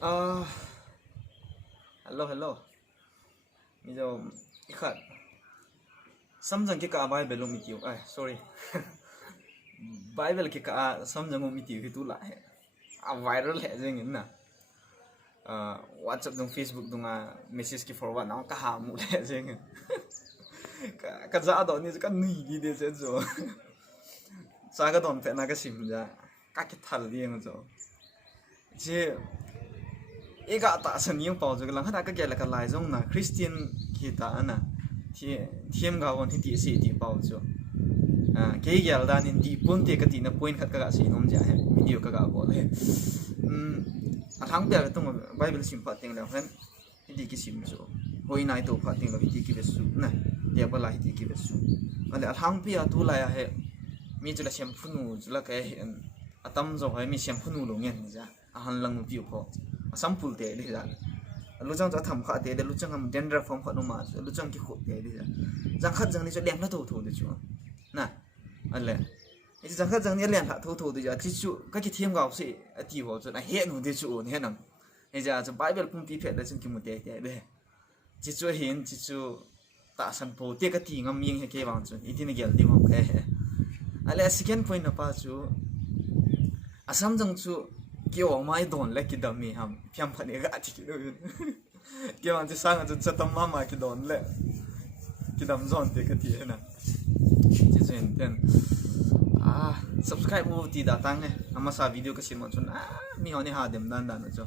Uh, hello. Mijo ikat. Samjang kita Bible lo mitiu. Sorry. Bible kita samjang lo mitiu itu lah. Viral है जेंगे ना. WhatsApp dong Facebook dong message ki forward na kahamu le जेंगे. Kaza do ni kan ni gi de se jo. Saga don pe na ka simja. Ka ki thal di ng jo. Je ega ta san yung pau jo lang hata ka gela ka lai jong na Christian kita ana thiem ga won ti se ti pau jo ke gel dan in di pun te ka ti na point khat ka ga si nom ja he video ka ga bo le athang be tung Bible sim pa teng la han ti ki sim jo hoi nai to pa teng la ti ki besu na dia ba lai ti ki besu ale athang pi atu la ya he mi ju la sem phunu ju la ka he atam jo hai mi sem phunu lo ngen ja ahan lang pi pho sampul te di ja lujang cha tham kha te de lujang am dendra form kha no ma lujang ki khot te di ja jang khat jang ni cho leng la tho tho de chu na ale ni jang khat jang ni leng kha tho tho de ja chi chu ka ki thiam ga si ti ho chu na he nu de chu ni nam ni ja chu bible pum ti phet de chung ki mu te te de chi chu hin chi chu ta san po te ka ti ngam yeng he ke wang chu i ti ni gel di mo ke ale second point na pa chu asam jang chu kêu mai đồn lại cái đam mê ham phim phần này gạt thì cái đó kêu anh chỉ sang anh chỉ tâm mama cái đồn lại cái đam giòn thì cái gì nè chỉ chuyện tiền subscribe vô thì đã tăng này ama sa video cái xin một chút mi họ này hà điểm đan đan rồi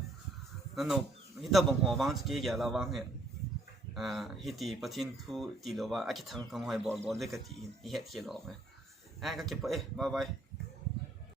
nó nó hít ta bằng hoa vang cái gì là vang này hít thì bắt thiên thu thì lo vào cái thằng thằng hoài bỏ bỏ lấy cái gì hít thì lo này các kiểu bye bye